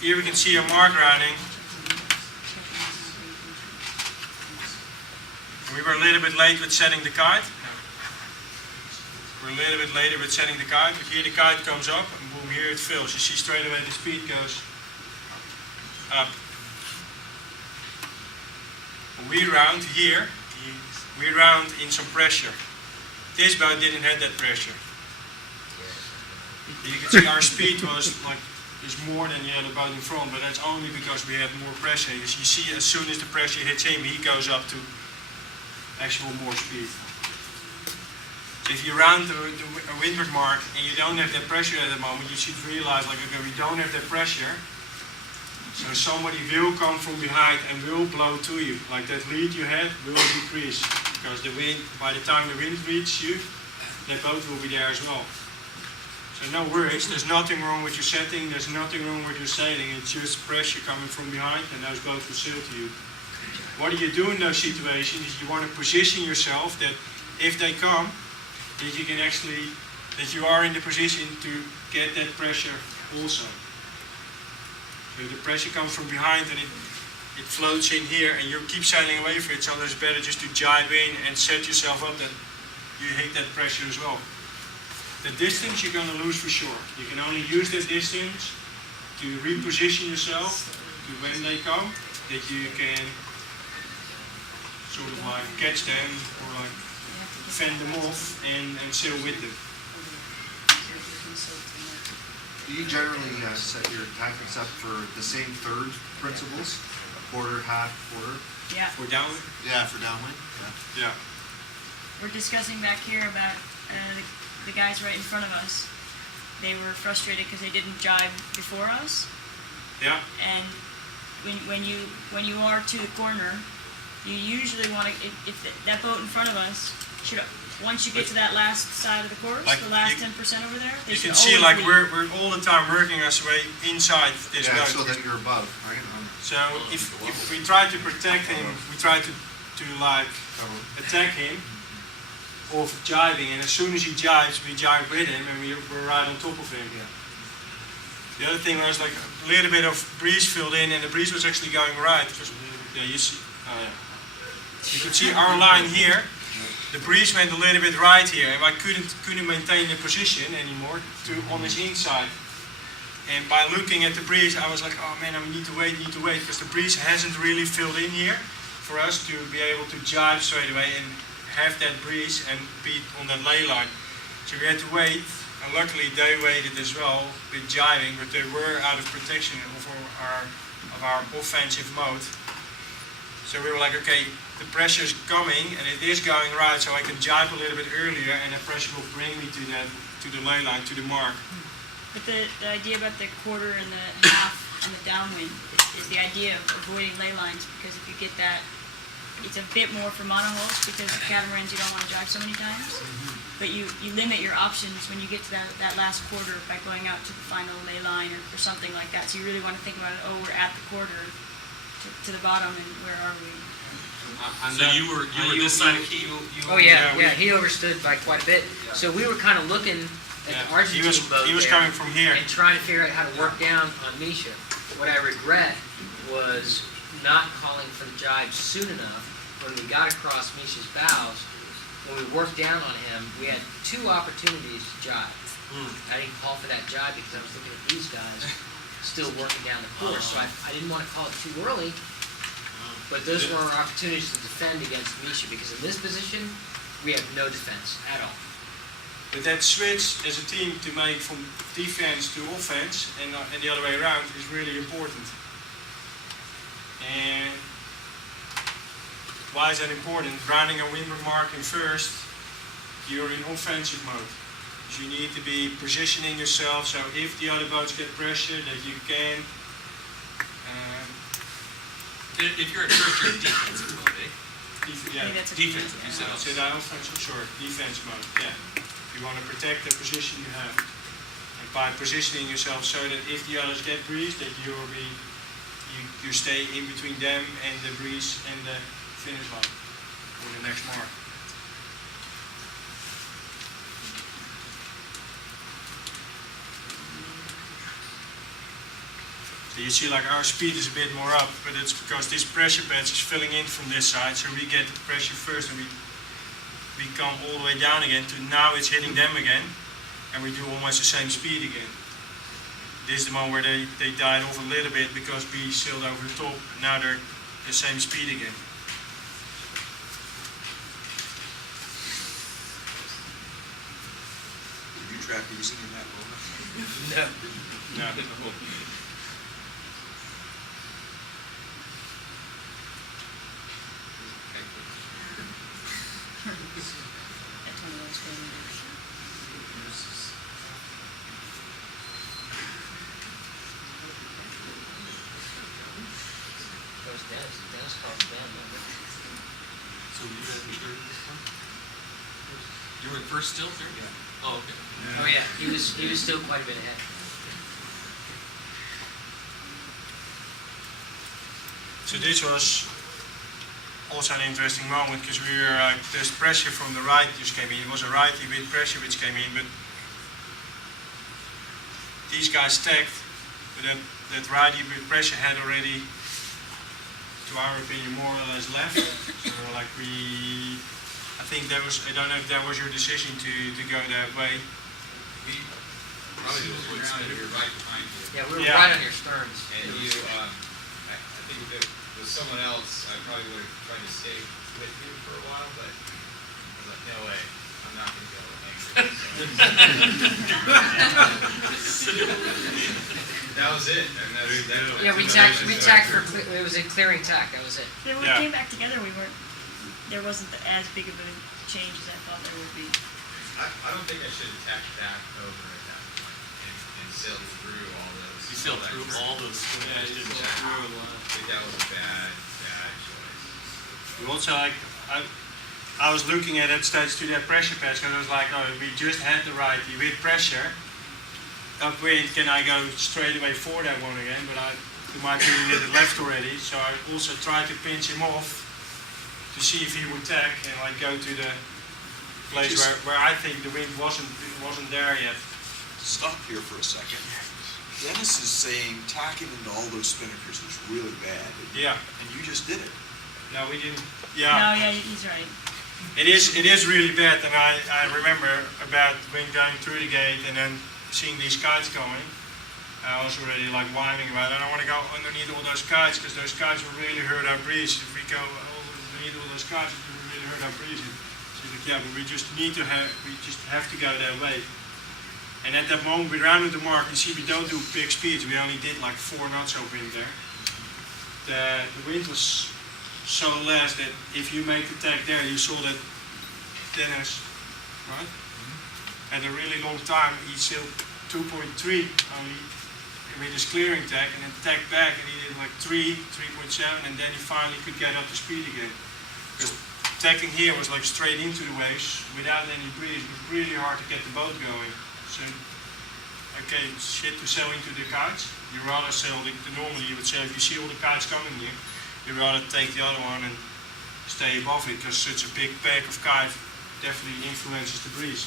here we can see a mark running. We were a little bit late with setting the kite. We're a little bit later with setting the kite, but here the kite comes up and boom, here it fills. You see straight away the speed goes up. We round here, we round in some pressure. This boat didn't have that pressure. You can see our speed was is more than the other boat in front, but that's only because we have more pressure. You see, as soon as the pressure hits him, he goes up to actual more speed. So if you round a windward mark and you don't have that pressure at the moment, you should realize, like, okay, we don't have that pressure, so somebody will come from behind and will blow to you. Like that lead you had will decrease, because the wind, by the time the wind reaches you, that boat will be there as well. So no worries, there's nothing wrong with your setting, there's nothing wrong with your sailing, it's just pressure coming from behind and those boats will sail to you. What do you do in those situations is you want to position yourself that if they come, that you can actually, that you are in the position to get that pressure also. So the pressure comes from behind and it floats in here and you keep sailing away from it, so it's better just to jibe in and set yourself up that you hit that pressure as well. The distance you're going to lose for sure. You can only use that distance to reposition yourself to when they come, that you can sort of like catch them or like fend them off and sail with them. Do you generally set your tactics up for the same third principles? Quarter, half, quarter? Yeah. For downwind? Yeah, for downwind. Yeah. We're discussing back here about the guys right in front of us. They were frustrated because they didn't jibe before us. Yeah. And when you are to the corner, you usually want to, if that boat in front of us should, once you get to that last side of the course, like the last 10% over there, they you should can see always like lead. we're all the time working our way inside this Yeah, boat. so that you're above, right? So if we try to protect him, we try to like attack him of jibing, and as soon as he jibes, we jibe with him and we're right on top of him. Yeah. The other thing was like a little bit of breeze filled in, and the breeze was actually going right. Yeah, you see, you could see our line here. The breeze went a little bit right here, and I couldn't maintain the position anymore on his inside. And by looking at the breeze, I was like, oh man, I need to wait, because the breeze hasn't really filled in here for us to be able to jibe straight away and have that breeze and be on that ley line. So we had to wait, and luckily they waited as well with jibing, but they were out of protection of our offensive mode. So we were like, okay, the pressure is coming and it is going right, so I can jibe a little bit earlier, and the pressure will bring me to the ley line, to the mark. But the idea about the quarter and the half and the downwind is the idea of avoiding ley lines, because if you get that, it's a bit more for monohulls, because the catamarans you don't want to drive so many times. But you limit your options when you get to that last quarter by going out to the final ley line or something like that. So you really want to think about it, oh, we're at the quarter to the bottom, and where are we? So you were this side of Key. Oh yeah, he overstood by quite a bit. So we were kind of looking at the Argentine boat he was there coming from here. and trying to figure out how to work down on Mischa. What I regret was not calling for the jibe soon enough. When we got across Mischa's bows, when we worked down on him, we had two opportunities to jibe. I didn't call for that jibe because I was looking at these guys still working down the course, so I didn't want to call it too early. But those were our opportunities to defend against Mischa, because in this position, we have no defense at all. But that switch as a team to make from defense to offense and the other way around is really important. And why is that important? Rounding a windward mark in first, you're in offensive mode. So you need to be positioning yourself so if the other boats get pressure, that you can. If you're at first, you're in defensive mode, eh? Yeah, Defensive, you said. so that offensive, sure, defense mode, yeah. You want to protect the position you have. And by positioning yourself so that if the others get breeze, that you stay in between them and the breeze and the finish line or the next mark. So You see like our speed is a bit more up, but it's because this pressure patch is filling in from this side, so we get the pressure first and we come all the way down again to now it's hitting them again, and we do almost the same speed again. This is the moment where they died off a little bit because we sailed over the top, and now they're the same speed again. Did you trap easy in that moment? No. No. That's one of those things. Goes Dennis. Dennis calls Ben. So you had the third this time? You were in first still, third? Yeah. Oh, okay. Oh yeah, he was still quite a bit ahead. So this was also an interesting moment because we were there's pressure from the right which came in. It was a righty with pressure which came in, but these guys stacked, but that righty with pressure had already, to our opinion, more or less left. So like I think that was, I don't know if that was your decision to go that way. We probably just went around here right behind you. Yeah, we were Yeah. right on your sterns. And you, I think if it was someone else, I probably would have tried to stay with you for a while, but I was like, no way, I'm not going to go hang That was it. And that's Yeah, we tacked for, it was a clearing tack, that was it. Then when Yeah. we came back together, there wasn't as big of a change as I thought there would be. I don't think I should have tacked back over at that point and sailed through all those. You sailed through all those. Yeah, you didn't check through a lot. I think that was a bad choice. We also like I was looking at that stage to that pressure patch and I was like, oh, we just had the righty with pressure. Upwind, can I go straight away for that one again? But he might be a little left already, so I also tried to pinch him off to see if he would tack and like go to the place where I think the wind wasn't there yet. Stop here for a second. Dennis is saying tacking into all those spinnakers is really bad. Yeah. And you just did it. No, we didn't. No, Yeah. yeah, he's right. It is really bad, and I remember about wind going through the gate and then seeing these kites coming. I was already like whining about it. I don't want to go underneath all those kites because those kites will really hurt our breeze. If we go underneath all those kites, it will really hurt our breeze. So like, yeah, but we just have to go that way. And at that moment, we rounded the mark. You see, we don't do big speeds. We only did like 4 knots of wind there. The wind was so less that if you make the tack there, you saw that Dennis, right? At a really long time, he sailed 2.3 only with his clearing tack, and then tacked back, and he did like 3.7, and then he finally could get up to speed again. Because tacking here was like straight into the waves without any breeze. It was really hard to get the boat going. So, okay, it's shit to sail into the kites. You rather sail normally you would say if you see all the kites coming here, you rather take the other one and stay above it because such a big pack of kites definitely influences the breeze.